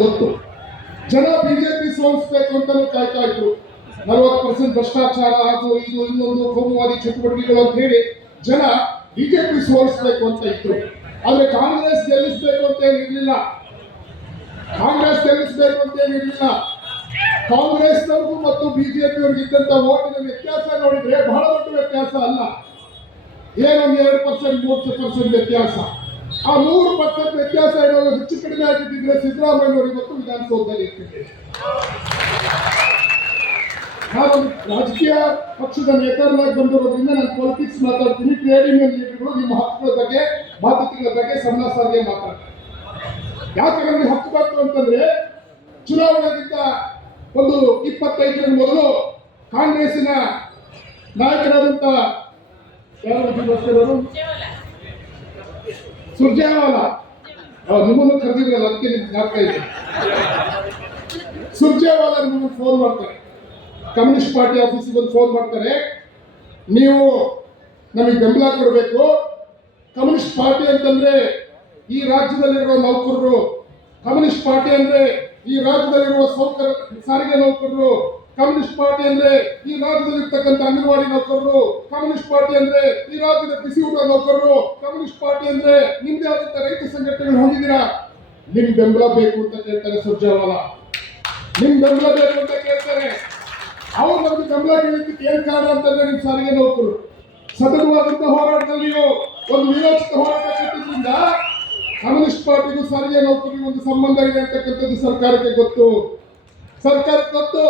ಗೊತ್ತು. ಜನ ಬಿಜೆಪಿ ಸೋಲಿಸ್ಬೇಕು ಅಂತಾನು ಕಾಯ್ತಾ ಇದ್ರು. ನಲವತ್ತು ಪರ್ಸೆಂಟ್ ಭ್ರಷ್ಟಾಚಾರ, ಅದು ಇದು, ಇನ್ನೊಂದು ಕೋಮುವಾದಿ ಚಟುವಟಿಕೆಗಳು ಅಂತ ಹೇಳಿ ಜನ ಬಿಜೆಪಿ ಸೋಲಿಸ್ಬೇಕು ಅಂತ ಇತ್ತು ಆದ್ರೆ ಕಾಂಗ್ರೆಸ್ ಗೆಲ್ಲಿಸ್ಬೇಕು ಅಂತ ಏನಿರ್ಲಿಲ್ಲ ಕಾಂಗ್ರೆಸ್ ಗೆಲ್ಲಿಸ್ಬೇಕು ಅಂತ ಏನಿರ್ಲಿಲ್ಲ ಕಾಂಗ್ರೆಸ್ನವ್ರಿಗೂ ಮತ್ತು ಬಿಜೆಪಿ ಇದ್ದಂತ ಓಟಿನ ವ್ಯತ್ಯಾಸ ನೋಡಿದ್ರೆ ಬಹಳ ದೊಡ್ಡ ವ್ಯತ್ಯಾಸ ಅಲ್ಲ. ಏನೊಂದು ಎರಡು ಪರ್ಸೆಂಟ್ ಮೂವತ್ತು ಪರ್ಸೆಂಟ್ ವ್ಯತ್ಯಾಸ. ಆ ಮೂರು ಪರ್ಸೆಂಟ್ ವ್ಯತ್ಯಾಸ ಇರೋದು ಹೆಚ್ಚು ಕಡಿಮೆ ಆಗಿದ್ದಿದ್ರೆ ಸಿದ್ದರಾಮಯ್ಯವರು ಇವತ್ತು ವಿಧಾನಸೌಧದಲ್ಲಿ ಇರ್ತಿದ್ದೆ. ನಾನು ರಾಜಕೀಯ ಪಕ್ಷದ ನೇತಾರನಾಗಿ ಬಂದಿರೋದ್ರಿಂದ ನಾನು ಪೊಲಿಟಿಕ್ಸ್ ಮಾತಾಡ್ತೀನಿ ಟ್ರೇಡ್ ಯೂನಿಯನ್ ಲೀಡರ್ಗಳು ನಿಮ್ಮ ಹಕ್ಕುಗಳ ಬಗ್ಗೆ, ಮಾತುಕತೆಗಳ ಬಗ್ಗೆ ಸಣ್ಣ ಸಾರಿಗೆ ಮಾತಾಡ್ತಾರೆ ಯಾಕೆ ನಮಗೆ ಹಕ್ಕು ಬಂತು ಅಂತಂದ್ರೆ ಚುನಾವಣೆಗಿಂತ ಒಂದು ಇಪ್ಪತ್ತೈದು ದಿನ ಮೊದಲು ಕಾಂಗ್ರೆಸ್ಸಿನ ನಾಯಕರಾದಂತ ಯಾರು? ಸುರ್ಜೇವಾಲ ನಿಮ್ಮನ್ನು ಕರೆದಿದ್ರಲ್ಲ, ಅದಕ್ಕೆ ನಿಮ್ಗೆ ಜ್ಞಾಪಕ ಇದೆ. ಸುರ್ಜೇವಾಲ ನಿಮಗೆ ಫೋನ್ ಮಾಡ್ತಾರೆ. ಕಮ್ಯುನಿಸ್ಟ್ ಪಾರ್ಟಿ ಆಫೀಸಿಗೆ ಫೋನ್ ಮಾಡ್ತಾರೆ. ನೀವು ನಮಗೆ ಬೆಂಬಲ ಕೊಡಬೇಕು. ಕಮ್ಯುನಿಸ್ಟ್ ಪಾರ್ಟಿ ಅಂತಂದ್ರೆ ಈ ರಾಜ್ಯದಲ್ಲಿರುವ ನೌಕರರು. ಕಮ್ಯುನಿಸ್ಟ್ ಪಾರ್ಟಿ ಅಂದ್ರೆ ಈ ರಾಜ್ಯದಲ್ಲಿರುವ ಸೌಕರ್ಯ, ಸಾರಿಗೆ ನೌಕರರು. ಕಮ್ಯುನಿಸ್ಟ್ ಪಾರ್ಟಿ ಅಂದ್ರೆ ಈ ರಾಜ್ಯದಲ್ಲಿ ಇರ್ತಕ್ಕಂಥ ಅಂಗನವಾಡಿ ನೌಕರರು, ಕಮ್ಯುನಿಸ್ಟ್ ಪಾರ್ಟಿ ಅಂದ್ರೆ ಈ ರಾಜ್ಯದ ಬಿಸಿ ಊಟ ನೌಕರರು, ಕಮ್ಯುನಿಸ್ಟ್ ಪಾರ್ಟಿ ಅಂದ್ರೆ ನಿಮ್ದೇ ಆದಂತ ರೈತ ಸಂಘಟನೆಗಳು ಹೊಂದಿದ್ದೀರಾ? ನಿಮ್ ಬೆಂಬಲ ಬೇಕು ಅಂತ ಕೇಳ್ತಾರೆ ಸುರ್ಜಾವಾಲ. ನಿಮ್ ಬೆಂಬಲ ಬೇಕು ಅಂತ ಕೇಳ್ತಾರೆ. ಅವ್ರು ನಮ್ಗೆ ಬೆಂಬಲ ಕೇಳಿದ್ದಕ್ಕೆ ಏನ್ ಕಾರಣ ಅಂತಂದ್ರೆ ನಿಮ್ ಸಾರಿಗೆ ನೌಕರು. ಸತತವಾದಂತ ಹೋರಾಟದಲ್ಲಿಯೂ ಒಂದು ವಿರೋಚಿತ ಹೋರಾಟ ಕಟ್ಟಿದ್ರಿಂದ ಕಮ್ಯುನಿಸ್ಟ್ ಪಾರ್ಟಿಗೂ ಸಾರಿಗೆ ನೌಕರಿಗೂ ಒಂದು ಸಂಬಂಧ ಇದೆ ಅಂತಕ್ಕಂಥದ್ದು ಸರ್ಕಾರಕ್ಕೆ ಗೊತ್ತು. ಸರ್ಕಾರಕ್ಕೆ ಗೊತ್ತು.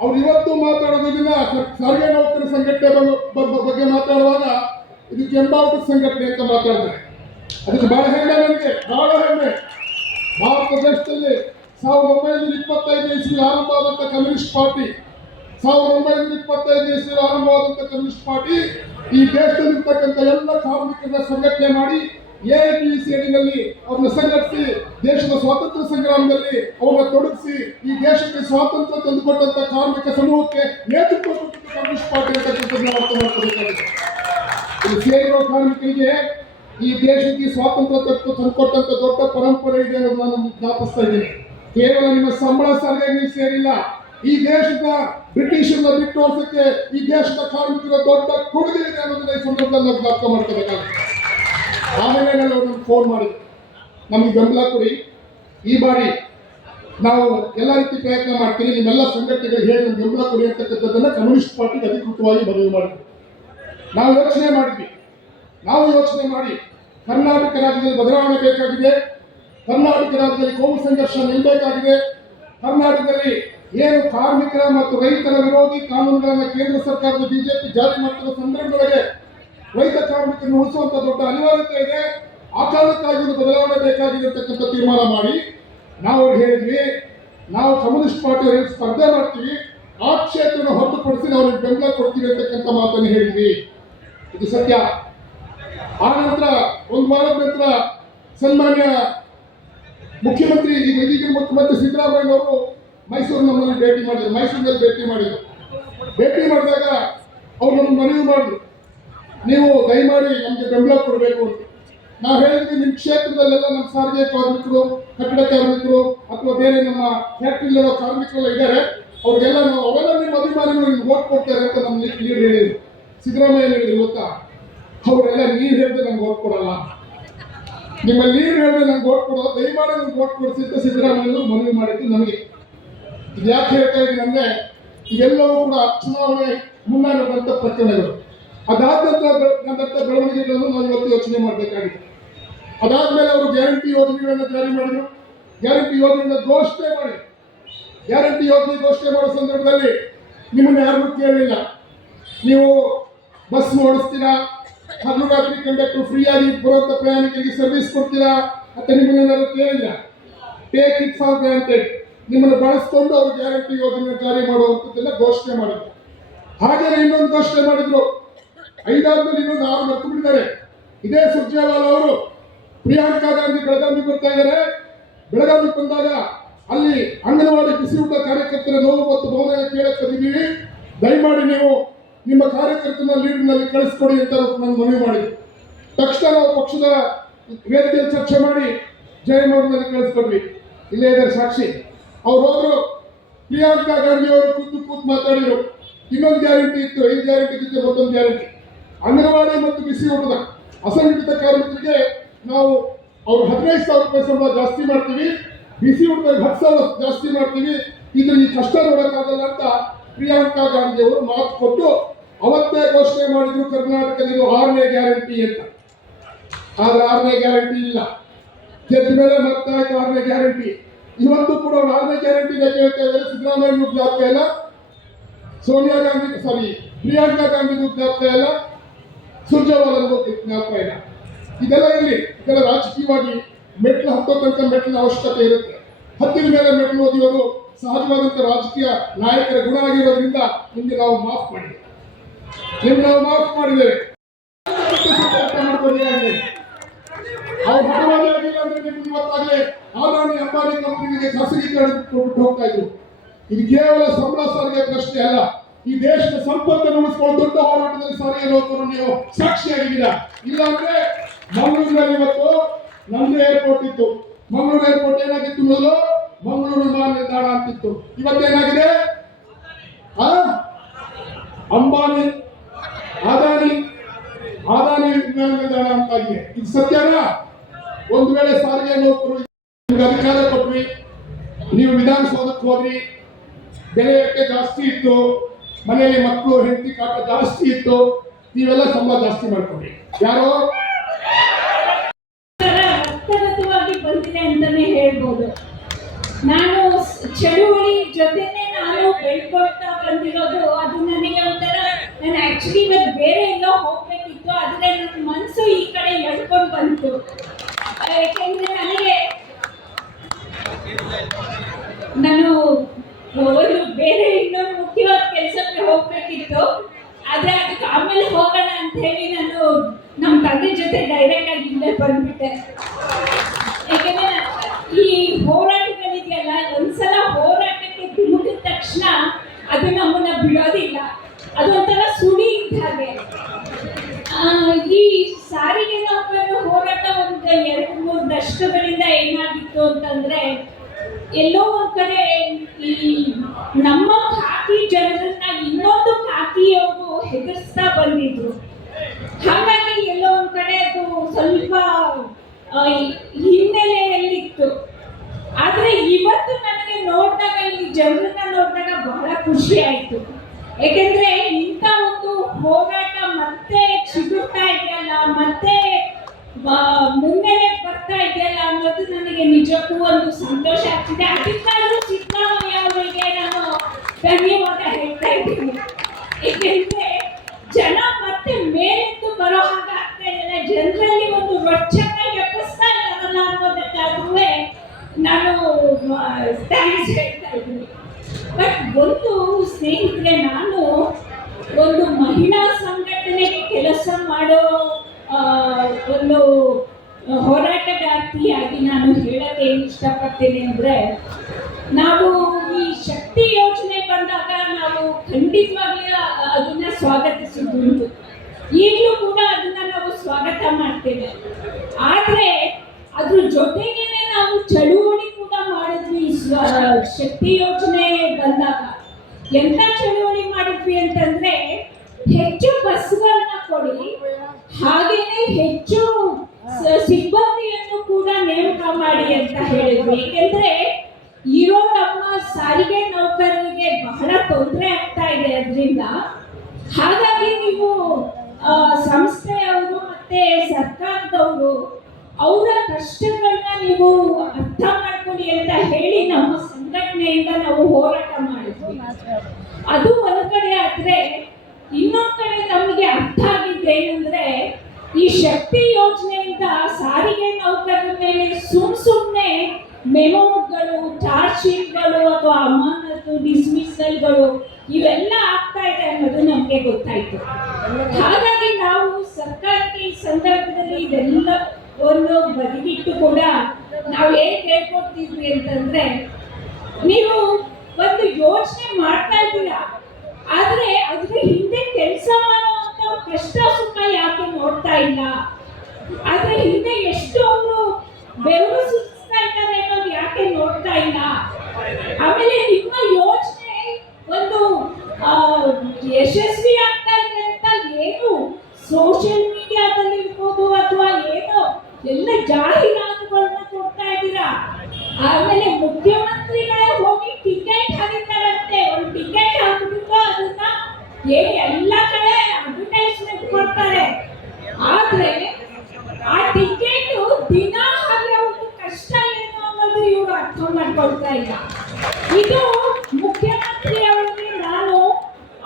ಅವ್ರು ಇವತ್ತು ಮಾತಾಡೋದಿಲ್ಲ ಸಾರಿಗೆ ನೌಕರ ಸಂಘಟನೆ ಬಗ್ಗೆ ಮಾತಾಡುವಾಗ ಇದು ಕೆಂಬಾವಟ ಸಂಘಟನೆ ಅಂತ ಮಾತಾಡ್ತಾರೆ. ಅದಕ್ಕೆ ಬಹಳ ಹೆಮ್ಮೆ ನನಗೆ, ಬಹಳ ಹೆಮ್ಮೆ. ಭಾರತ ದೇಶದಲ್ಲಿ ಸಾವಿರದ ಒಂಬೈನೂರ ಇಪ್ಪತ್ತೈದು ಇಸ್ವಿ ಆರಂಭವಾದಂಥ ಕಮ್ಯುನಿಸ್ಟ್ ಪಾರ್ಟಿ, ಸಾವಿರದ ಒಂಬೈನೂರ ಇಪ್ಪತ್ತೈದು ಇಸ್ವಿ ಆರಂಭವಾದಂಥ ಕಮ್ಯುನಿಸ್ಟ್ ಪಾರ್ಟಿ ಈ ದೇಶದಲ್ಲಿರ್ತಕ್ಕಂಥ ಎಲ್ಲ ಕಾರ್ಮಿಕರನ್ನ ಸಂಘಟನೆ ಮಾಡಿ ಎಐಟಿಸಿ ಅಡಿನಲ್ಲಿ ಅವ್ರನ್ನ ಸಂಘಟಿಸಿ, ದೇಶದ ಸ್ವಾತಂತ್ರ್ಯ ಸಂಗ್ರಾಮದಲ್ಲಿ ಅವ್ರನ್ನ ತೊಡಗಿಸಿ, ಈ ದೇಶಕ್ಕೆ ಸ್ವಾತಂತ್ರ್ಯ ತಂದುಕೊಟ್ಟಂತ ಕಾರ್ಮಿಕ ಸಮೂಹಕ್ಕೆ ನೇತೃತ್ವ ಕಮ್ಯುನಿಸ್ಟ್ ಪಾರ್ಟಿ ಅಂತಕ್ಕಂಥದ್ದು ನಾವು ಅರ್ಥ ಕಾರ್ಮಿಕರಿಗೆ ಈ ದೇಶಕ್ಕೆ ಸ್ವಾತಂತ್ರ್ಯ ತಕ್ಕ ತಂದುಕೊಟ್ಟಂತ ದೊಡ್ಡ ಪರಂಪರೆ ಇದೆ ಅನ್ನೋದು ನಾನು ಜ್ಞಾಪಿಸ್ತಾ ಇದ್ದೀನಿ. ಕೇವಲ ನಿಮ್ಮ ಸಂಬಳ ಸಲಹೆ ನೀವು ಸೇರಿಲ್ಲ. ಈ ದೇಶದ ಬ್ರಿಟಿಷರನ್ನ ಬಿಟ್ಟು ಈ ದೇಶದ ಕಾರ್ಮಿಕರ ದೊಡ್ಡ ಕೊಡುಗೆ ಇದೆ ಅನ್ನೋದನ್ನ ಈ ಸಂದರ್ಭದಲ್ಲಿ ನಾವು ಜ್ಞಾಪಕ ಮಾಡ್ಕೋಬೇಕಾಗುತ್ತೆ. ಆಮೇಲೆ ನಾನು ನಮ್ಗೆ ಫೋನ್ ಮಾಡಿದೆ ನಮಗೆ ಬೆಂಬಲ ಕೊಡಿ. ಈ ಬಾರಿ ನಾವು ಎಲ್ಲ ರೀತಿ ಪ್ರಯತ್ನ ಮಾಡ್ತೀವಿ. ನಿಮ್ಮೆಲ್ಲ ಸಂಘಟನೆಗಳು ಹೇಳಿ ನಮ್ಗೆ ಬೆಂಬಲ ಕೊಡಿ ಅಂತಕ್ಕಂಥದ್ದನ್ನ ಕಮ್ಯುನಿಸ್ಟ್ ಪಾರ್ಟಿಗೆ ಅಧಿಕೃತವಾಗಿ ಮನವಿ ಮಾಡಿದ್ವಿ ನಾವು ಯೋಚನೆ ಮಾಡಿದ್ವಿ. ನಾವು ಯೋಚನೆ ಮಾಡಿ ಕರ್ನಾಟಕ ರಾಜ್ಯದಲ್ಲಿ ಬದಲಾವಣೆ ಬೇಕಾಗಿದೆ. ಕರ್ನಾಟಕ ರಾಜ್ಯದಲ್ಲಿ ಕೋಮು ಸಂಘರ್ಷ ನಿಲ್ಲಬೇಕಾಗಿದೆ. ಕರ್ನಾಟಕದಲ್ಲಿ ಏನು ಕಾರ್ಮಿಕರ ಮತ್ತು ರೈತರ ವಿರೋಧಿ ಕಾನೂನುಗಳನ್ನು ಕೇಂದ್ರ ಸರ್ಕಾರದ ಬಿಜೆಪಿ ಜಾರಿ ಮಾಡ್ತಿರೋ ಸಂದರ್ಭದೊಳಗೆ ರೈತ ಕಾರ್ಮಿಕರನ್ನು ಉಳಿಸುವಂತ ದೊಡ್ಡ ಅನಿವಾರ್ಯತೆ ಇದೆ. ಆ ಕಾರಣಕ್ಕಾಗಿ ಒಂದು ಬದಲಾವಣೆ ಬೇಕಾಗಿರತಕ್ಕಂಥ ತೀರ್ಮಾನ ಮಾಡಿ. ನಾವು ಅವ್ರಿಗೆ ಹೇಳಿದ್ವಿ, ನಾವು ಕಮ್ಯುನಿಸ್ಟ್ ಪಾರ್ಟಿಯವರಿಗೆ ಸ್ಪರ್ಧೆ ಮಾಡ್ತೀವಿ. ಆ ಕ್ಷೇತ್ರನ ಹೊರತುಪಡಿಸಿ ನಾವು ಅವ್ರಿಗೆ ಬೆಂಬಲ ಕೊಡ್ತೀವಿ ಅಂತಕ್ಕಂಥ ಮಾತನ್ನು ಹೇಳಿದ್ವಿ. ಇದು ಸತ್ಯ. ಆ ನಂತರ ಒಂದು ವಾರದ ನಂತರ ಸನ್ಮಾನ್ಯ ಮುಖ್ಯಮಂತ್ರಿ, ಈಗ ಇದೀಗ ಮುಖ್ಯಮಂತ್ರಿ ಸಿದ್ದರಾಮಯ್ಯನವರು ಮೈಸೂರು ನಮ್ಮನ್ನು ಭೇಟಿ ಮಾಡಿದ್ರು. ಮೈಸೂರಿನಲ್ಲಿ ಭೇಟಿ ಮಾಡಿದ್ರು. ಭೇಟಿ ಮಾಡಿದಾಗ ಅವ್ರು ನಮ್ಗೆ ಮನವಿ ಮಾಡಿದ್ರು. ನೀವು ದಯಮಾಡಿ ನಮಗೆ ಬೆಂಬಲ ಕೊಡಬೇಕು ಅಂತ. ನಾವು ಹೇಳಿದ್ವಿ ನಿಮ್ಮ ಕ್ಷೇತ್ರದಲ್ಲೆಲ್ಲ ನಮ್ಮ ಸಾರಿಗೆ ಕಾರ್ಮಿಕರು, ಕಟ್ಟಡ ಕಾರ್ಮಿಕರು ಅಥವಾ ಬೇರೆ ನಮ್ಮ ಫ್ಯಾಕ್ಟ್ರಿಲಿರೋ ಕಾರ್ಮಿಕರೆಲ್ಲ ಇದ್ದಾರೆ. ಅವ್ರಿಗೆಲ್ಲ ನಾವು ಅವೆಲ್ಲ ನಿಮ್ಮ ಅಭಿಮಾನಿಗಳು ನಿಮ್ಗೆ ಓಟ್ ಕೊಡ್ತಾರೆ ಅಂತ ನಮ್ಮ ನೀರು ಹೇಳಿದ್ರು. ಸಿದ್ದರಾಮಯ್ಯ ಹೇಳಿದ್ರು ಗೊತ್ತಾ? ಅವರೆಲ್ಲ ನೀರು ಹೇಳಿದ್ರೆ ನಂಗೆ ಓಟ್ ಕೊಡಲ್ಲ ನಿಮ್ಮ ನೀರು ಹೇಳಿದ್ರೆ ನಂಗೆ ಓಟ್ ಕೊಡೋದು ದಯಮಾಡಿ ನಂಗೆ ಓಟ್ ಕೊಡಿಸಿ ಅಂತ ಸಿದ್ದರಾಮಯ್ಯನವರು ಮನವಿ ಮಾಡಿದ್ದು ನನಗೆ ಇದು ಯಾಕೆ ಹೇಳ್ತಾ ಇದ್ದೀನಿ ಅಂದ್ರೆ, ಇವೆಲ್ಲವೂ ಕೂಡ ಚುನಾವಣೆ ಮುನ್ನ ಬಂತ ಪ್ರಕರಣಗಳು. ಅದಾದ ನಂತರ ಬೆಳವಣಿಗೆಗಳನ್ನು ನಾವು ಇವತ್ತು ಯೋಚನೆ ಮಾಡಬೇಕಾಗಿದೆ. ಅದಾದ್ಮೇಲೆ ಅವರು ಗ್ಯಾರಂಟಿ ಯೋಜನೆಗಳನ್ನು ಜಾರಿ ಮಾಡಿದ್ರು. ಗ್ಯಾರಂಟಿ ಯೋಜನೆಯನ್ನು ಘೋಷಣೆ ಮಾಡಿ. ಗ್ಯಾರಂಟಿ ಯೋಜನೆ ಘೋಷಣೆ ಮಾಡೋ ಸಂದರ್ಭದಲ್ಲಿ ನಿಮ್ಮನ್ನು ಯಾರನ್ನೂ ಕೇಳಲಿಲ್ಲ. ನೀವು ಬಸ್ ಓಡಿಸ್ತೀರಾ? ಹಗಲು ರಾತ್ರಿ ಕಂಡಕ್ಟರ್ ಫ್ರೀಯಾಗಿ ಬರುವಂತ ಪ್ರಯಾಣಿಕರಿಗೆ ಸರ್ವಿಸ್ ಕೊಡ್ತೀರಾ ಅಂತ ನಿಮ್ಮನ್ನೆಲ್ಲರೂ ಕೇಳಿಲ್ಲ. ಟೇಕ್ ಇಟ್ ಫಾರ್ ಗ್ರಾಂಟೆಡ್ ನಿಮ್ಮನ್ನು ಬಳಸ್ಕೊಂಡು ಅವರು ಗ್ಯಾರಂಟಿ ಯೋಜನೆ ಜಾರಿ ಮಾಡುವಂಥದ್ದೆಲ್ಲ ಘೋಷಣೆ ಮಾಡಿದ್ರು. ಹಾಗೆ ಇನ್ನೊಂದು ಘೋಷಣೆ ಮಾಡಿದ್ರು. ಐದಾದ್ಮೇಲೆ ಇನ್ನೊಂದು ಆರು ಮರ್ತು ಬಿಟ್ಟಿದ್ದಾರೆ ಇದೇ ಸುರ್ಜೇವಾಲ ಅವರು ಪ್ರಿಯಾಂಕಾ ಗಾಂಧಿ ಬೆಳಗಾವಿಗೆ ಬರ್ತಾ ಇದ್ದಾರೆ. ಬೆಳಗಾವಿಗೆ ಬಂದಾಗ ಅಲ್ಲಿ ಅಂಗನವಾಡಿ ಬಿಸಿ ಊಟ ಕಾರ್ಯಕರ್ತರ ನೋವು ಮತ್ತು ಭವನ ಕೇಳಕ್ ಬಂದಿದ್ದೀವಿ. ದಯಮಾಡಿ ನೀವು ನಿಮ್ಮ ಕಾರ್ಯಕರ್ತನ ಲೀಡ್ನಲ್ಲಿ ಕಳಿಸ್ಕೊಡಿ ಅಂತ ನಾನು ಮನವಿ ಮಾಡಿದ್ದೆ ತಕ್ಷಣ ನಾವು ಪಕ್ಷದ ವೇದಿಕೆಯಲ್ಲಿ ಚರ್ಚೆ ಮಾಡಿ ಜಯಮೋಹನ್ನಲ್ಲಿ ಕಳಿಸ್ಕೊಡ್ವಿ ಇಲ್ಲೇ ಇದ್ದಾರೆ ಸಾಕ್ಷಿ. ಅವ್ರು ಹೋದ್ರು. ಪ್ರಿಯಾಂಕಾ ಗಾಂಧಿ ಅವರು ಕೂತು ಕೂತು ಮಾತಾಡಿದರು. ಇನ್ನೊಂದು ಗ್ಯಾರಂಟಿ ಇತ್ತು. ಐದು ಗ್ಯಾರಂಟಿ ಇತ್ತು ಮತ್ತೊಂದು ಗ್ಯಾರಂಟಿ. ಅಂಗನವಾಡಿ ಮತ್ತು ಬಿಸಿ ಊಟದ ಅಸಂಘಟಿತ ಕಾರ್ಮಿಕರಿಗೆ ನಾವು ಅವ್ರು ಹದಿನೈದು ಸಾವಿರ ರೂಪಾಯಿ ಸಂಬಳ ಜಾಸ್ತಿ ಮಾಡ್ತೀವಿ. ಬಿಸಿ ಊಟದಲ್ಲಿ ಹತ್ತು ಸಾವಿರ ಜಾಸ್ತಿ ಮಾಡ್ತೀವಿ. ಇದ್ರ ಈ ಕಷ್ಟ ನೋಡೋಕ್ಕಾಗಲ್ಲ ಅಂತ ಪ್ರಿಯಾಂಕಾ ಗಾಂಧಿ ಅವರು ಮಾತು ಕೊಟ್ಟು ಅವತ್ತೇ ಘೋಷಣೆ ಮಾಡಿದ್ರು ಕರ್ನಾಟಕದಲ್ಲಿ ಇದು ಆರನೇ ಗ್ಯಾರಂಟಿ ಅಂತ. ಆದ್ರೆ ಆರನೇ ಗ್ಯಾರಂಟಿ ಇಲ್ಲ. ಗೆದ್ದ ಮೇಲೆ ಮತ್ತಾಯ್ತು ಆರನೇ ಗ್ಯಾರಂಟಿ. ಇವತ್ತು ಕೂಡ ಅವ್ರು ಆರನೇ ಗ್ಯಾರಂಟಿನ ಕೇಳ್ತೇವೆ ಸಿದ್ದರಾಮಯ್ಯ ಜ್ಞಾಪಕ ಇಲ್ಲ. ಸೋನಿಯಾ ಗಾಂಧಿ, ಸಾರಿ, ಪ್ರಿಯಾಂಕಾ ಗಾಂಧಿ ಜ್ಞಾಪಕ ಇಲ್ಲ. ಜ್ಞಾಪಕ ಇಲ್ಲ ಇದೆಲ್ಲ ಇರಲಿ ಇದೆಲ್ಲ ರಾಜಕೀಯವಾಗಿ ಮೆಟ್ಲು ಹತ್ತೋ ತನಕ ಮೆಟ್ಲಿನ ಅವಶ್ಯಕತೆ ಇರುತ್ತೆ. ಹತ್ತಿನ ಮೇಲೆ ಮೆಟ್ಲು ಓದಿರೋದು ಸಹಜವಾದಂಥ ರಾಜಕೀಯ ನಾಯಕರ ಗುಣ ಆಗಿರೋದ್ರಿಂದ ನಿಮಗೆ ನಾವು ಮಾಫ್ ಮಾಡಿದ್ದೇವೆ. ನಿಮ್ಗೆ ನಾವು ಮಾಫ್ ಮಾಡಿದ್ದೇವೆ. ಅರ್ಥ ಮಾಡ್ಕೊಂಡಿದ್ದಾರೆ ಅವ್ರು ಅಂದ್ರೆ ನಿಮ್ಗೆ ಇವತ್ತಾಗಲೇ ಆದಾನಿ ಅಂಬಾನಿ ಕಂಪನಿಗೆ ಖಾಸಗೀಕರಣ ಕೊಟ್ಬಿಟ್ಟು ಹೋಗ್ತಾ ಇದ್ರು. ಇದು ಕೇವಲ ಸಂಬಳ ಸಾರಿಗೆ ಪ್ರಶ್ನೆ ಅಲ್ಲ. ಈ ದೇಶದ ಸಂಪತ್ತನ್ನು ಉಳಿಸ್ಕೊಂಡು ದೊಡ್ಡ ಹೋರಾಟದಲ್ಲಿ ಸಾರಿಗೆ ಹೋಗೋರು ನೀವು ಸಾಕ್ಷಿಯಾಗಿದ್ದೀರಾ? ಇಲ್ಲಾಂದ್ರೆ ಮಂಗಳೂರಿನಲ್ಲಿ ಇವತ್ತು ನಮ್ದು ಏರ್ಪೋರ್ಟ್ ಇತ್ತು. ಮಂಗಳೂರು ಏರ್ಪೋರ್ಟ್ ಏನಾಗಿತ್ತು ಮೊದಲು? ಮಂಗಳೂರು ವಿಮಾನ ನಿಲ್ದಾಣ ಅಂತಿತ್ತು. ಇವತ್ತೇನಾಗಿದೆ? ಅಂಬಾನಿ. ಅದಾನಿ ಆದಾನಿ ವಿಮಾನ ನಿಲ್ದಾಣ ಅಂತಾಗಿದೆ. ಇದು ಸತ್ಯನಾ? ಒಂದು ವೇಳೆ ಸಾರಿಗೆ ನೌಕರು ನಿಮ್ಗೆ ಅಧಿಕಾರ ಕೊಟ್ವಿ. ನೀವು ವಿಧಾನಸೌಧಕ್ಕೆ ಹೋದ್ರಿ. ಬೆಲೆ ಜಾಸ್ತಿ ಇತ್ತು? ಮನೆಯಲ್ಲಿ ಮಕ್ಕಳು ಹೆಂಡತಿ ಕಾಟ ಜಾಸ್ತಿ ಇತ್ತು, ನೀವೆಲ್ಲ ಸಂಬಳ ಜಾಸ್ತಿ ಮಾಡ್ಕೊಂಡ್ರಿ ಯಾರು? ರಕ್ತಗತವಾಗಿ ಬಂದಿದೆ ಅಂತಾನೆ ಹೇಳ್ಬೋದು. ನಾನು ಚಳುವಳಿ ಜೊತೆನೆ ನಾನು ಬೆಳ್ಕೊಳ್ತಾ ಬಂದಿರೋದು, ಅದು ನನಗೆ ಒಂಥರ, ನಾನು ಆಕ್ಚುಲಿ ಇವತ್ತು ಬೇರೆ ಎಲ್ಲೋ ಹೋಗ್ಬೇಕಿತ್ತು, ಆದ್ರೆ ನನ್ನ ಮನಸ್ಸು ಈ ಕಡೆ ಎಳ್ಕೊಂಡು ಬಂತು. ಯಾಕೆಂದ್ರೆ ನನಗೆ, ನಾನು ಒಂದು ಬೇರೆ ಇನ್ನೊಂದು ಮುಖ್ಯವಾದ ಕೆಲಸಕ್ಕೆ ಹೋಗ್ಬೇಕಿತ್ತು ಆದ್ರೆ ಅದಕ್ಕೆ ಆಮೇಲೆ ಹೋಗೋಣ ಅಂತ ಹೇಳಿ ನಾನು ನಮ್ಮ ತಂದೆ ಜೊತೆ ಡೈರೆಕ್ಟ್ ಆಗಿ ಇಲ್ಲೇ ಬಂದ್ಬಿಟ್ಟೆ ಯಾಕೆಂದ್ರೆ ಈ ಹೋರಾಟಗಳಿದೆಯಲ್ಲ ಒಂದ್ಸಲ ಹೋರಾಟಕ್ಕೆ ಧುಮುಕಿದ ತಕ್ಷಣ ಅದು ನಮ್ಮನ್ನ ಬಿಡೋದಿಲ್ಲ ಅದೊಂಥರ ಸುಳಿ ಇದ್ದ ಹಾಗೆ ಆ, ಈ ಸಾರಿಗೆ ನೌಕರರ ಹೋರಾಟ ಒಂದು ಎರಡು ಮೂರು ದಶಕಗಳಿಂದ ಏನಾಗಿತ್ತು ಅಂತಂದ್ರೆ ಎಲ್ಲೋ ಒಂದ್ ಕಡೆ ಈ ನಮ್ಮ ಖಾಕಿ ಜನರನ್ನ ಇನ್ನೊಂದು ಖಾಕಿಯವರು ಹೆದರ್ಸ್ತಾ ಬಂದಿದ್ರು ಹಾಗಾಗಿ ಎಲ್ಲೋ ಒಂದ್ ಕಡೆ ಅದು ಸ್ವಲ್ಪ ಆ, ಹಿನ್ನೆಲೆಯಲ್ಲಿತ್ತು ಆದ್ರೆ ಇವತ್ತು ನನಗೆ ನೋಡಿದಾಗ ಇಲ್ಲಿ ಜನರನ್ನ ನೋಡಿದಾಗ ಬಹಳ ಖುಷಿ ಏಕೆಂದ್ರೆ ಇಂಥ ಒಂದು ಹೋರಾಟ ಮತ್ತೆ ಚಿಗುರ್ತಾ ಇದೆಯಲ್ಲ, ಮತ್ತೆ ಮುಂದೆನೆ ಬರ್ತಾ ಇದೆಯಲ್ಲ ಅನ್ನೋದು ನನಗೆ ನಿಜಕ್ಕೂ ಒಂದು ಸಂತೋಷ ಆಗ್ತಿದೆ. ಅದಕ್ಕಾದ್ರೂ ಸಿದ್ದರಾಮಯ್ಯ ಅವರಿಗೆ ನಾನು ಧನ್ಯವಾದ ಹೇಳ್ತಾ ಇದ್ದೀನಿ. ಏಕೆಂದ್ರೆ ಜನ ಮತ್ತೆ ಮೇಲೆದ್ದು ಬರೋ ಹಾಗೆ ಆಗ್ತಾ ಇದೆಯಲ್ಲ ಜನರಲ್ಲಿ ಒಂದು ರೊಚ್ಚನ್ನ ಎಪ್ಪಿಸ್ತಾ ಇದ್ದಾರಲ್ಲ ಅನ್ನೋದಕ್ಕಾದ್ರೂ ನಾನು ಥ್ಯಾಂಕ್ಸ್ ಹೇಳ್ತಾ ಇದ್ದೀನಿ. ಬಟ್ ಒಂದು ಸ್ನೇಹಿತರೆ, ನಾನು ಒಂದು ಮಹಿಳಾ ಸಂಘಟನೆಗೆ ಕೆಲಸ ಮಾಡೋ ಒಂದು ಹೋರಾಟಗಾರ್ತಿಯಾಗಿ ನಾನು ಹೇಳಕ್ಕೆ ಏನು ಇಷ್ಟಪಡ್ತೇನೆ ಅಂದರೆ, ನಾವು ಈ ಶಕ್ತಿ ಯೋಜನೆ ಬಂದಾಗ ನಾವು ಖಂಡಿತವಾಗಿ ಅದನ್ನ ಸ್ವಾಗತಿಸಿದ್ದುಂಟು ಈಗಲೂ ಕೂಡ ಅದನ್ನ ನಾವು ಸ್ವಾಗತ ಮಾಡ್ತೇವೆ. ಆದರೆ, ಅದ್ರ ಜೊತೆಗೇನೆ ನಾವು ಚಳುವಳಿ ಕೂಡ ಮಾಡಿದ್ವಿ ಶಕ್ತಿ ಯೋಜನೆ ಬಂದಾಗ. ಎಂತ ಚಳುವಳಿ ಮಾಡಿದ್ವಿ ಅಂತಂದ್ರೆ ಹೆಚ್ಚು ಬಸ್ಗಳನ್ನ ಕೊಡಿ. ಹಾಗೇನೆ ಹೆಚ್ಚು ಸಿಬ್ಬಂದಿಯನ್ನು ಕೂಡ ನೇಮಕ ಮಾಡಿ ಅಂತ ಹೇಳಿದ್ವಿ. ಏಕೆಂದ್ರೆ ಇರೋ ನಮ್ಮ ಸಾರಿಗೆ ನೌಕರರಿಗೆ ಬಹಳ ತೊಂದರೆ ಆಗ್ತಾ ಇದೆ ಅದರಿಂದ. ಹಾಗಾಗಿ ನೀವು ಸಂಸ್ಥೆಯವರು ಮತ್ತೆ ಸರ್ಕಾರದವರು ಅವರ ಕಷ್ಟಗಳನ್ನ ನೀವು ಅರ್ಥ ಮಾಡ್ಕೊಳ್ಳಿ ಅಂತ ಹೇಳಿ ನಮ್ಮ ಸಂಘಟನೆಯಿಂದ ನಾವು ಹೋರಾಟ ಮಾಡಿದ್ವಿ. ಅದು ಒಂದ್ ಕಡೆ ಆದ್ರೆ ಇನ್ನೊಂದ್ ಕಡೆ ನಮಗೆ ಅರ್ಥ ಆಗಿದ್ದು ಏನಂದ್ರೆ, ಈ ಶಕ್ತಿ ಯೋಜನೆಯಿಂದ ಸಾರಿಗೆ ನೌಕರರ ಮೇಲೆ ಸುಮ್ ಸುಮ್ನೆ ಮೆಮೋಗಳು, ಚಾರ್ಜ್ ಶೀಟ್ಗಳು ಅಥವಾ ಅಮಾನತು ಡಿಸ್ಮಿಸಲ್ಗಳು ಇವೆಲ್ಲ ಆಗ್ತಾ ಇದೆ ಅನ್ನೋದು ನಮಗೆ ಗೊತ್ತಾಯ್ತು. ಹಾಗಾಗಿ ನಾವು ಸರ್ಕಾರಕ್ಕೆ ಈ ಸಂದರ್ಭದಲ್ಲಿ ಇದೆಲ್ಲ ಒಂದು ಬದಿಗಿಟ್ಟು ಕೂಡ ನಾವು ಏನ್ ಹೇಳ್ಕೊಡ್ತಿದ್ವಿ ಅಂತಂದ್ರೆ, ನೀವು ಒಂದು ಯೋಚನೆ ಮಾಡ್ತಾ ಇದ್ದೀರಾ, ಆದ್ರೆ ಅದ್ರ ಹಿಂದೆ ಕೆಲಸ ಮಾಡುವಂತ ಕಷ್ಟ ಸುಖ ಯಾಕೆ ನೋಡ್ತಾ ಇಲ್ಲ? ಅದ್ರ ಹಿಂದೆ ಎಷ್ಟು ಅವರು ಬೆವರು ಸುತ್ತಾ ಇದ್ದಾರೆ ಅನ್ನೋದು ಯಾಕೆ ನೋಡ್ತಾ ಇಲ್ಲ? ಆಮೇಲೆ ನಿಮ್ಮ ಯೋಚನೆ ಒಂದು ಯಶಸ್ವಿ ಆಗ್ತಾ ಇದೆ ಅಂತ ಏನು ಸೋಷಿಯಲ್ ಎಲ್ಲ ಜಾಹೀರಾತುಗಳನ್ನ ಕೊಡ್ತಾ ಇದ್ದೀರಾ? ಆಮೇಲೆ ಮುಖ್ಯಮಂತ್ರಿಗಳೇ ಹೋಗಿ ಟಿಕೆಟ್ ಹಾಕಿದ್ದಾರಂತೆ ಒಂದು ಟಿಕೆಟ್ ಹಾಕಿಬಿಟ್ಟು ಅದನ್ನ ಎಲ್ಲ ಕಡೆ ಅಡ್ವರ್ಟೈಸ್ಮೆಂಟ್ ಕೊಡ್ತಾರೆ. ಆದ್ರೆ ಆ ಟಿಕೆಟ್ ದಿನ ಹಾಗೆ ಅವ್ರಿಗೆ ಕಷ್ಟ ಏನು ಅನ್ನೋದು ಇವರು ಅರ್ಥ ಮಾಡ್ಕೊಳ್ತಾ ಇಲ್ಲ. ಇದು ಮುಖ್ಯಮಂತ್ರಿ ಅವರಿಗೆ ನಾನು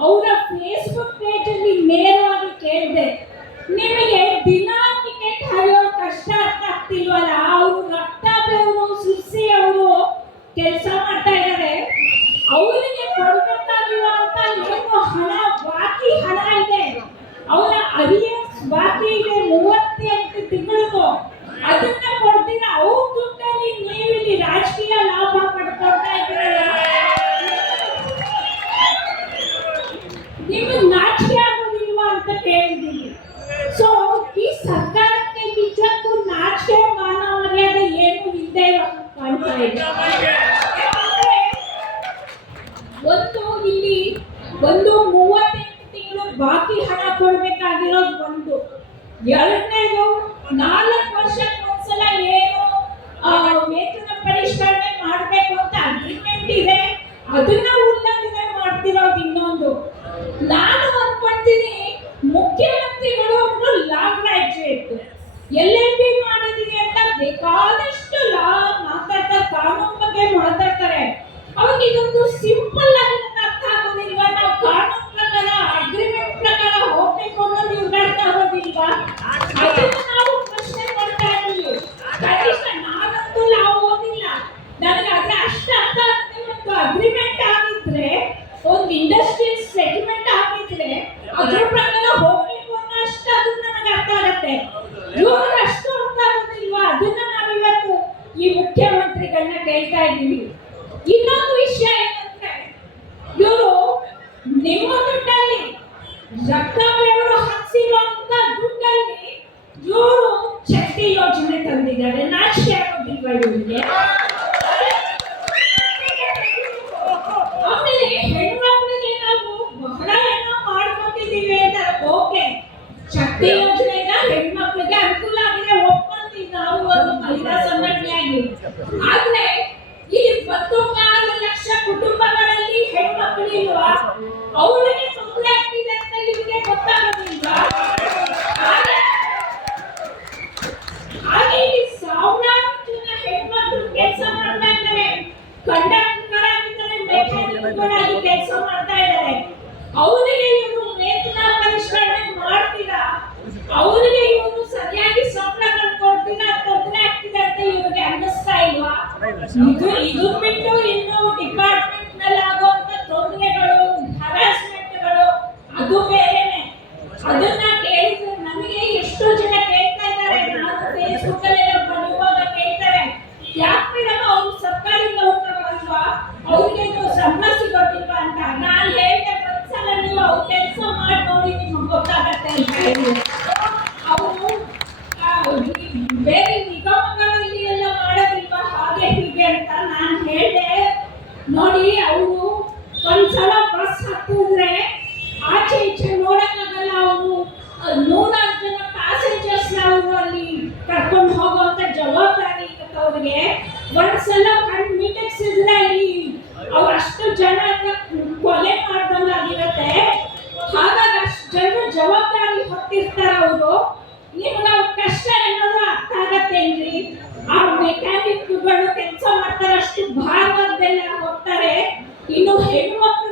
ಅವರ ಫೇಸ್ಬುಕ್ ಪೇಜ್ ಅಲ್ಲಿ ನೇರವಾಗಿ ಕೇಳಿದೆ ನಿಮಗೆ ದಿನ ಟಿಕೆಟ್ ಹರಿಯೋ ಕಷ್ಟ ಅರ್ಥ ಆಗ್ತಿಲ್ವಲ್ಲ ಅವರು ರಕ್ತ ಬೆವರು ಸುರಿಸಿ ಅವರು ಕೆಲಸ ಮಾಡ್ತಾ ಇದ್ದಾರೆ ಅವರಿಗೆ ಕೊಡಬೇಕಾಗಿರುವಂತ ಏನು ಹಣ ಬಾಕಿ ಹಣ ಇದೆ ಅವರ ಅರಿಯನ್ಸ್ ಬಾಕಿ ಇದೆ ಮೂವತ್ತೆಂಟು ತಿಂಗಳಿಗೂ ಅದನ್ನ ಕೊಡ್ತೀರ ಅವ್ರ ದುಡ್ಡಲ್ಲಿ ನೀವು ಇಲ್ಲಿ ರಾಜಕೀಯ ಲಾಭ ಪಡ್ಕೊಳ್ತಾ ಇದ್ದೀರಲ್ಲ ನಿಮಗೆ ನಾಚಿಕೆ ಆಗೋದಿಲ್ವಾ ಅಂತ ಕೇಳಿದ್ದೀನಿ ಸೊ ಈ ಸರ್ಕಾರಕ್ಕೆ ನಿಜಕ್ಕೂ ನಾಚಿಕೆ ಮಾನ ಮರ್ಯಾದೆ ಏನು ಇಲ್ಲದೆ ಕಾಣ್ತಾ ಇದೆ ಯಾಕಂದ್ರೆ ಒಂದು ಇಲ್ಲಿ ಒಂದು ಮೂವತ್ತೆಂಟು ತಿಂಗಳು ಬಾಕಿ ಹಣ ಕೊಡ್ಬೇಕಾಗಿರೋದು ಒಂದು ಎರಡನೇದು ನಾಲ್ಕು ವರ್ಷಕ್ಕೆ ಒಂದ್ಸಲ ಏನು ಆ, ವೇತನ ಪರಿಷ್ಕರಣೆ ಮಾಡಬೇಕು ಅಂತ ಅಗ್ರಿಮೆಂಟ್ ಇದೆ ಅದನ್ನ ಉಲ್ಲಂಘನೆ ಮಾಡ್ತಿರೋದು ಇನ್ನೊಂದು? ನಾನು ಅನ್ಕೊಂತೀನಿ ಮುಖ್ಯಮಂತ್ರಿಗಳು ಒಬ್ರು law graduate L L B ಮಾಡಿದೀನಿ ಅಂತ ಬೇಕಾದಷ್ಟು ಲಾ ಮಾತಾಡ್ತಾರೆ ಕಾನೂನು ಬಗ್ಗೆ ಮಾತಾಡ್ತಾರೆ. ಅವಾಗ ಇದೊಂದು ಸಿಂಪಲ್ ಆಗಿ ಅರ್ಥ ಆಗೋದಿಲ್ವಾ? ನಾವು ಕಾನೂನು ಪ್ರಕಾರ ಅಗ್ರಿಮೆಂಟ್ ಪ್ರಕಾರ ಹೋಗ್ಬೇಕು ಅನ್ನೋದು ಇವ್ರಿಗೆ ಅರ್ಥ ಆಗೋದಿಲ್ವಾ ನಾವು ಪ್ರಶ್ನೆ ಮಾಡ್ತಾ ಕನಿಷ್ಠ ನಾನಂತೂ ನಾವು ಹೋಗಿಲ್ಲ. ನನಗೆ ಅದ್ರ ಅಷ್ಟು ಅರ್ಥ ಆಗುತ್ತೆ. ಮತ್ತು ಅಗ್ರಿಮೆಂಟ್ ಆಗಿದ್ರೆ ಒಂದು ಇಂಡಸ್ಟ್ರಿಯಲ್ ಸೆಟಲ್ಮೆಂಟ್ ಆಗಿದ್ರೆ ಅದ್ರ ಪ್ರಕಾರ ಹೋಗ್ಬೇಕು ಅನ್ನೋ ಅಷ್ಟು ಅದು ನನಗೆ ಅರ್ಥ ಆಗತ್ತೆ ಇವ್ರಿಗೆ ಅಷ್ಟು ಅರ್ಥ ಆಗೋದಿಲ್ವಾ ಅದನ್ನ ನಾವಿವತ್ತು ಈ ಮುಖ್ಯಮಂತ್ರಿಗಳನ್ನ ಕೇಳ್ತಾ ಇದ್ದೀವಿ ಇನ್ನೊಂದು ವಿಷಯ ಏನಂದ್ರೆ ಇವರು ನಿಮ್ಮ ದುಡ್ಡಲ್ಲಿ ರಕ್ತ ಬೆವರು ಹಚ್ಚಿರುವಂತ ದುಡ್ಡಲ್ಲಿ ಇವರು ಶಕ್ತಿ ಯೋಜನೆ ತಂದಿದ್ದಾರೆ. ನಾಚಿಕೆ ಆಗೋದಿಲ್ವಾ ಆಮೇಲೆ ನಾವು ಅನುಕೂಲ ಆಗಿದೆ ನಾವು ಒಂದು ಮಹಿಳಾ ಸಂಘಟನೆಯಾಗಿ. ಆದ್ರೆ ಈ ಲಕ್ಷ ಕುಟುಂಬಗಳಲ್ಲಿ ಹೆಣ್ಮಕ್ಳು ಇಲ್ವಾ? ಅವರಿಗೆ ತೊಂದರೆ ಆಗ್ತಿದೆ ಅಂತ ಇವ್ರಿಗೆ ಗೊತ್ತಾಗೋದಿಲ್ವಾ ಹಾಗೆ- ಹಾಗೆ ಇಲ್ಲಿ ಸಾವಿರಾರು ಜನ ಹೆಣ್ಮಕ್ಳು ಕೆಲಸ ಮಾಡ್ತಾ ಇದ್ದಾರೆ ಕಂಡಕ್ಟರ್ಗಳಾಗಿದ್ದಾರೆ ಮೆಕ್ಯಾನಿಕ್ಗಳಾಗಿ ಕೆಲಸ ಮಾಡ್ತಾ ಇದ್ದಾರೆ ಅವರಿಗೆ ಇವರು ವೇತನ ಪರಿಷ್ಕರಣೆ ಮಾಡ್ತೀರಾ ಅವರಿಗೆ ಇವರು ಸರಿಯಾಗಿ ಸಂಬಳಗಳು ಕೊಡ್ತೀರಾ ತೊಂದರೆ ಆಗ್ತಿದೆ ಅಂತ ಇವ್ರಿಗೆ ಅನ್ನಿಸ್ತಾ ಇಲ್ವಾ ಇದು ಇದು ಬಿಟ್ಟು ಇನ್ನು ಡಿಪಾರ್ಟ್ಮೆಂಟ್ನಲ್ಲಿ ಆಗುವಂತ ತೊಂದರೆಗಳು ಹರಾಸ್ಮೆಂಟ್ಗಳು ಅದು ಬೇರೆನೆ. ಅದನ್ನ ಕೇಳಿದ್ರೆ ನನಗೆ ಎಷ್ಟೋ ಜನ ಕೇಳ್ತಾ ಇದ್ದಾರೆ. ನಾನು ಫೇಸ್ಬುಕ್ ಅಲ್ಲಿ ಎಲ್ಲ ಬರುವಾಗ ಕೇಳ್ತಾರೆ ಯಾಕೆ ಮೇಡಮ್ ಅವ್ರು ಸರ್ಕಾರಿ ಹೋಗ್ತಾರಲ್ವಾ ಅವ್ರಿಗೆ ಸಂಬಳ ಸಿಗೋದಿಲ್ವಾ ಅಂತ. ನಾನು ಹೇಳಿದೆ ಒಂದ್ಸಲ ನೀವು ಅವ್ರ ಕೆಲಸ ಮಾಡಿ ನೋಡಿ ನಿಮ್ಗೆ ಗೊತ್ತಾಗತ್ತೆ ಅಂತ ಹೇಳಿ. ಅವರು ಬೇರೆ ನಿಗಮಗಳಲ್ಲಿ ಎಲ್ಲ ಮಾಡೋದಿಲ್ವಾ? ಹಾಗೆ ಹೀಗೆ ಅಂತ ನಾನು ಹೇಳಿದೆ. ನೋಡಿ, ಅವರು ಒಂದ್ಸಲ ಬಸ್ ಹತ್ತಿದ್ರೆ ಆಚೆ ಈಚೆ ನೋಡಕ್ಕಾಗಲ್ಲ ಅವರು ನೂರಾರು ಜನ ಪ್ಯಾಸೆಂಜರ್ಸ್ ಅವರು ಅಲ್ಲಿ ಕರ್ಕೊಂಡು ಹೋಗುವಂತ ಜವಾಬ್ದಾರಿ ಇರುತ್ತೆ ಅವ್ರಿಗೆ ಒಂದ್ಸಲ ಕಣ್ ಮಿಟಕ್ಸಿದ್ರೆ ಅಲ್ಲಿ ಅವ್ರು ಅಷ್ಟು ಜನ ಕೊಲೆ ಮಾಡ್ದಂಗಾಗಿರುತ್ತೆ ಹಾಗಾಗಿ ಅಷ್ಟು ಜನ ಜವಾಬ್ದಾರಿ ಹೊತ್ತಿರ್ತಾರ ಅವರು ನಿಮ್ಗೆ ಅವ್ರ ಕಷ್ಟ ಏನಾದ್ರು ಅರ್ಥ ಆಗತ್ತೇನ್ರಿ ಆ ಮೆಕ್ಯಾನಿಕ್ಗಳು ಕೆಲಸ ಮಾಡ್ತಾರೆ ಅಷ್ಟು ಹೋಗ್ತಾರೆ ಇನ್ನು ಹೆಣ್ಮಕ್ಳು